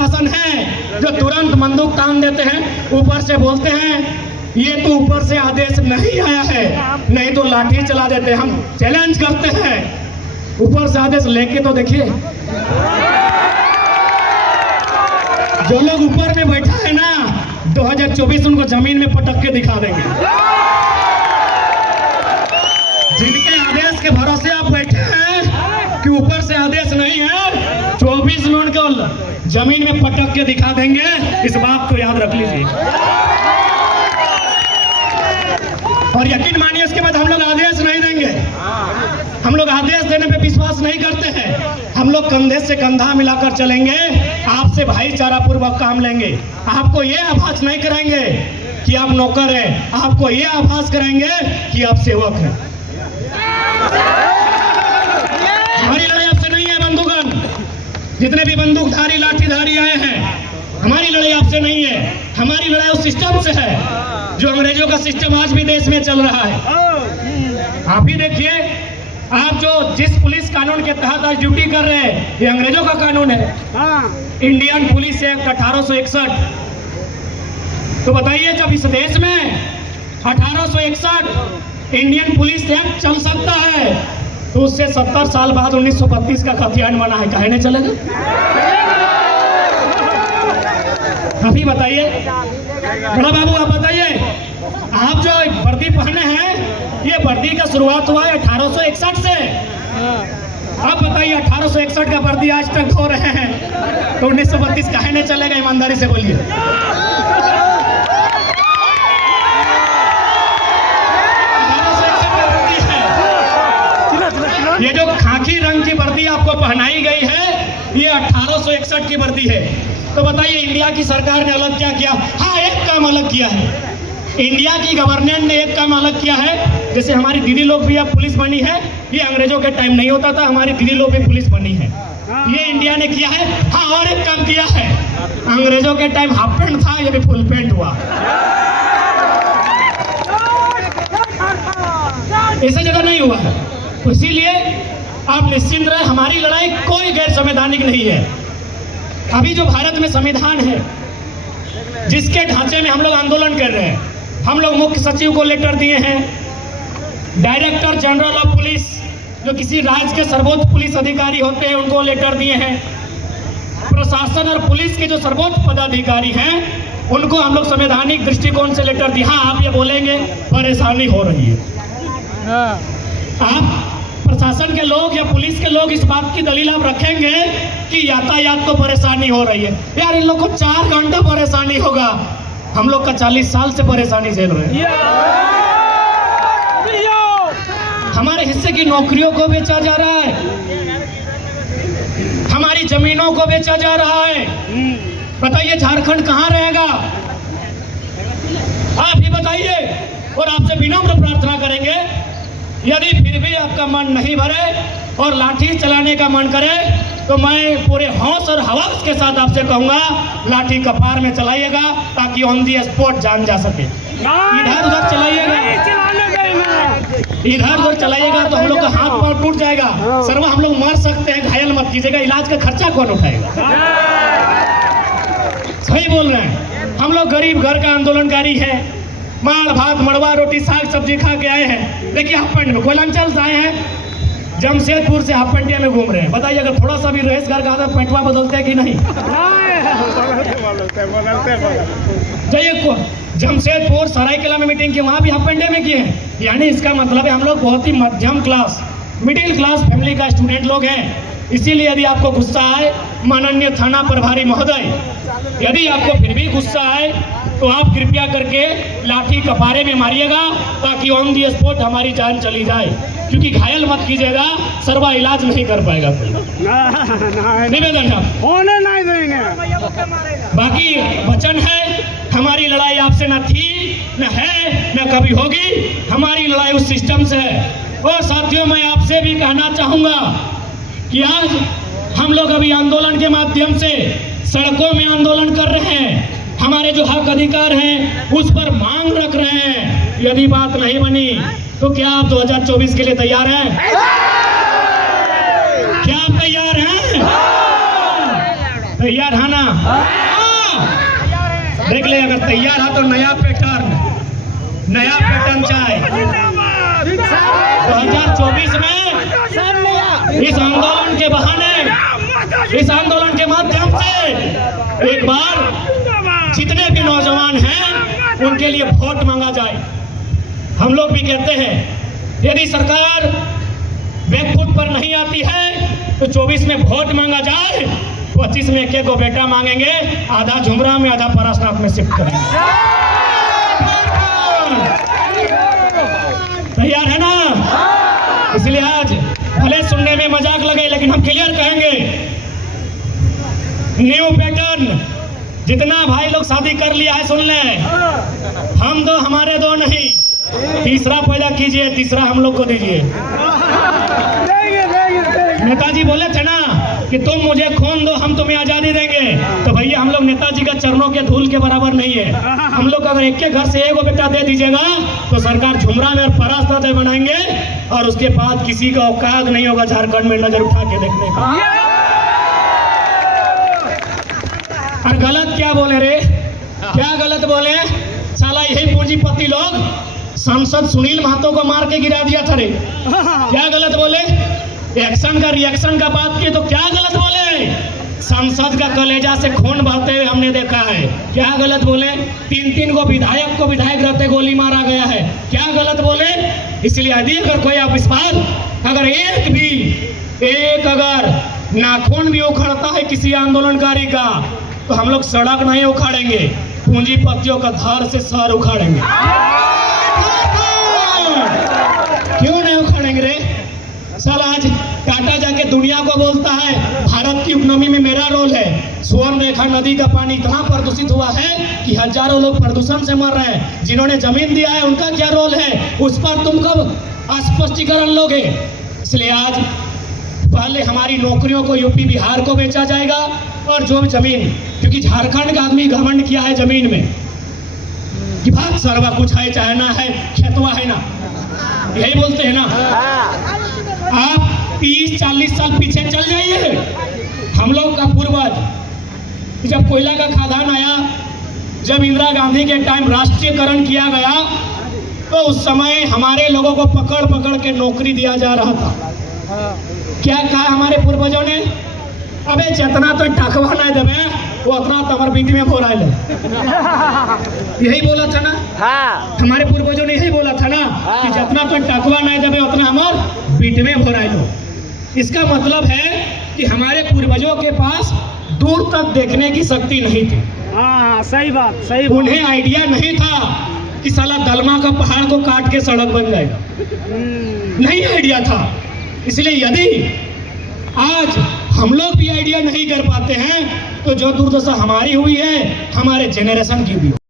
प्रशासन है जो तुरंत बंदूक तान देते हैं, ऊपर से बोलते हैं ये तो ऊपर से आदेश नहीं आया है, नहीं तो लाठी चला देते हैं। हम चैलेंज करते हैं, ऊपर से आदेश लेके तो देखिए। जो लोग ऊपर में बैठा है ना, 2024 उनको जमीन में पटक के दिखा देंगे। जिनके आदेश के भरोसे आप बैठे हैं कि ऊपर से आदेश नहीं है, 24 में उनको जमीन में पटक के दिखा देंगे। इस बात को याद रख लीजिए और यकीन मानिए इसके बाद हम लोग आदेश नहीं देंगे। हम लोग आदेश देने पे विश्वास नहीं करते हैं। हम लोग कंधे से कंधा मिलाकर चलेंगे, आपसे भाईचारा पूर्वक काम लेंगे। आपको ये आभास नहीं कराएंगे कि आप नौकर हैं, आपको ये आभास कराएंगे कि आप सेवक हैं। हमारी लड़ाई आपसे नहीं है बंदूकन, जितने भी बंदूकधारी लाठीधारी आए हैं, हमारी लड़ाई आपसे नहीं है। हमारी लड़ाई उस सिस्टम से है जो अंग्रेजों का सिस्टम आज भी देश में चल रहा है। आप ही देखिए, आप जो जिस पुलिस कानून के तहत आज ड्यूटी कर रहे हैं, ये अंग्रेजों का कानून है, इंडियन पुलिस एक्ट 1861। तो बताइए, जब इस देश में 1861 इंडियन पुलिस एक्ट चल सकता है, तो उससे 70 साल बाद 1932 का खतियान बना है, काहे नहीं चलेगा? अभी बताइए बड़ा बाबू, आप बताइए, आप जो वर्दी पहने हैं, ये वर्दी का शुरुआत हुआ है 1861 से। आप बताइए, 1861 का वर्दी आज तक धो रहे हैं, तो 1932 काहे नहीं चलेगा? ईमानदारी से बोलिए। ये जो खाकी रंग की वर्दी आपको पहनाई गई है, ये 1861 की वर्दी है। तो बताइए, इंडिया की सरकार ने अलग क्या किया? हाँ, एक काम अलग किया है। इंडिया की गवर्नमेंट ने एक काम अलग किया है, जैसे हमारी दीदी लोग भी अब पुलिस बनी है। ये अंग्रेजों के टाइम नहीं होता था, हमारी दीदी लोग भी पुलिस बनी है, ये इंडिया ने किया है। हाँ, और एक काम किया है, अंग्रेजों के टाइम हाफ पैंट था, ये भी फुल पैंट हुआ। ऐसा जगह नहीं हुआ है, तो इसीलिए आप निश्चिंत रहे, हमारी लड़ाई कोई गैर संवैधानिक नहीं है। अभी जो भारत में संविधान है, जिसके ढांचे में हम लोग आंदोलन कर रहे हैं, हम लोग मुख्य सचिव को लेटर दिए हैं, डायरेक्टर जनरल ऑफ पुलिस जो किसी राज्य के सर्वोच्च पुलिस अधिकारी होते हैं उनको लेटर दिए हैं, प्रशासन और पुलिस के जो सर्वोच्च पदाधिकारी हैं उनको हम लोग संवैधानिक दृष्टिकोण से लेटर दिए। हाँ, आप ये बोलेंगे परेशानी हो रही है, आप प्रशासन के लोग या पुलिस के लोग इस बात की दलील आप रखेंगे कि यातायात को परेशानी हो रही है। यार, इन लोग को 4 घंटा परेशानी होगा, हम लोग का 40 साल से परेशानी झेल रहे हैं। हमारे हिस्से की नौकरियों को बेचा जा रहा है, हमारी जमीनों को बेचा जा रहा है। बताइए, झारखंड कहाँ रहेगा? आप ही बताइए। और आपसे विनम्र प्रार्थना करेंगे, यदि फिर भी आपका मन नहीं भरे और लाठी चलाने का मन करे, तो मैं पूरे होश और हवास के साथ आपसे कहूंगा, लाठी कपार में चलाइएगा ताकि ऑन दी स्पॉट जान जा सके। इधर उधर चलाइएगा, इधर उधर चलाइएगा तो हम लोग का हाथ पांव टूट जाएगा। सर्वा, हम लोग मर सकते हैं, घायल मत कीजिएगा। इलाज का खर्चा कौन उठाएगा? सही बोल रहे हैं। हम लोग गरीब घर का आंदोलनकारी है, माड़ भात मड़वा रोटी साग सब्जी खा के आए हैं। देखिए, हाफ पैंट में कोयलांचल से आए हैं, जमशेदपुर से हाफ पैंटिया में घूम रहे हैं। बताइए, अगर थोड़ा सा भी रईस घर का आदत पैंटवा बदलते हैं कि नहीं? जाइए जमशेदपुर सरायकेला में मीटिंग की, वहाँ भी हाफ पैंटे में किए हैं। यानी इसका मतलब है हम लोग बहुत ही मध्यम क्लास, मिडिल क्लास फैमिली का स्टूडेंट लोग हैं। इसीलिए यदि आपको गुस्सा आए, माननीय थाना प्रभारी महोदय, यदि आपको फिर भी गुस्सा आए तो आप कृपया करके लाठी कपारे में मारिएगा ताकि ऑन दी स्पॉट हमारी जान चली जाए, क्योंकि घायल मत कीजिएगा, सर्वा इलाज नहीं कर पाएगा। निवेदन है, होने नहीं देंगे। बाकी वचन है, हमारी लड़ाई आपसे न थी, न है, न कभी होगी। हमारी लड़ाई उस सिस्टम से है। और साथियों, मैं आपसे भी कहना चाहूँगा कि आज हम लोग अभी आंदोलन के माध्यम से सड़कों में आंदोलन कर रहे हैं, हमारे जो हक अधिकार हैं उस पर मांग रख रहे हैं। यदि बात नहीं बनी तो क्या आप 2024 के लिए तैयार हैं? क्या आप तैयार हैं? तैयार है ना? देख ले, अगर तैयार है तो नया पैटर्न चाहे 2024 में इस आंदोलन के बहाने, इस आंदोलन के माध्यम से एक बार जितने भी नौजवान हैं उनके लिए वोट मांगा जाए। हम लोग भी कहते हैं यदि सरकार बैकफुट पर नहीं आती है तो 24 में वोट मांगा जाए, 25 में एक को बेटा मांगेंगे, आधा झुमरा में आधा पारसनाथ में शिफ्ट करेंगे। तैयार है ना? इसलिए आज भले सुनने में मजाक लगे लेकिन हम क्लियर कहेंगे, न्यू पैटर्न। जितना भाई लोग शादी कर लिया है सुन लें, हम दो हमारे दो नहीं, तीसरा पैदा कीजिए, तीसरा हम लोग को दीजिए। नेताजी बोले थे ना कि तुम मुझे खून दो हम तुम्हें आजादी देंगे, तो भैया हम लोग नेताजी का चरणों के धूल के बराबर नहीं है। हम लोग अगर एक के घर से एक बेटा दे दीजिएगा तो सरकार झुमरा में और परास्ता दे बनाएंगे और उसके बाद किसी का औकात नहीं होगा झारखंड में नजर उठा के देखने का। और गलत क्या बोले रे, क्या गलत बोले? साला यही पूंजीपति लोग सांसद सुनील महतो को मार के गिरा दिया था रे। क्या गलत बोले? एक्शन का रिएक्शन का बात किए तो क्या गलत बोले? सांसद का कलेजा से खून बहते हुए हमने देखा है। क्या गलत बोले? 3 को विधायक को विधायक रहते गोली मारा गया है। क्या गलत बोले? इसलिए यदि अगर कोई अविश्वास, अगर एक अगर नाखून भी उखड़ता है किसी आंदोलनकारी का तो हम लोग सड़क नहीं उखाड़ेंगे, पूंजीपतियों का धार से सर उखाड़ेंगे। क्यों नहीं उखाड़ेंगे रे? साला आज टाटा जाके दुनिया को बोलता है भारत की इकोनॉमी में मेरा रोल है। स्वर्ण रेखा नदी का पानी इतना प्रदूषित हुआ है कि हजारों लोग प्रदूषण से मर रहे हैं। जिन्होंने जमीन दिया है उनका क्या रोल है, उस पर तुम कब स्पष्टीकरण लोगे? इसलिए आज पहले हमारी नौकरियों को यूपी बिहार को बेचा जाएगा और जो जमीन, क्योंकि झारखंड का आदमी घमंड किया है जमीन में कि भाग सरवा कुछ है चाहे ना है, खेतवा है ना, यही बोलते हैं ना। आप 30-40 साल पीछे चल जाइए, हम लोग का पूर्वज जब कोयला का खदान आया, जब इंदिरा गांधी के टाइम राष्ट्रीयकरण किया गया तो उस समय हमारे लोगों को पकड़ पकड़ के नौकरी दिया जा रहा था। क्या कहा हमारे पूर्वजों ने? अबे जितना तो टकवा नहीं देवे वो उतना तो हमारे बीच में भोरा ले। यही बोला था ना? हमारे पूर्वजों ने यही बोला था ना कि जितना तो टकवा नहीं देवे उतना हमारे बीच में भोरा लो। इसका मतलब है कि हमारे पूर्वजों के पास दूर तक देखने की शक्ति नहीं थी। सही बात, सही बात। उन्हें आइडिया नहीं था कि साला दलमा का पहाड़ को काट के सड़क बन जाएगा, नहीं आइडिया था। इसलिए यदि आज हम लोग भी आइडिया नहीं कर पाते हैं तो जो दुर्दशा हमारी हुई है हमारे जेनरेशन की भी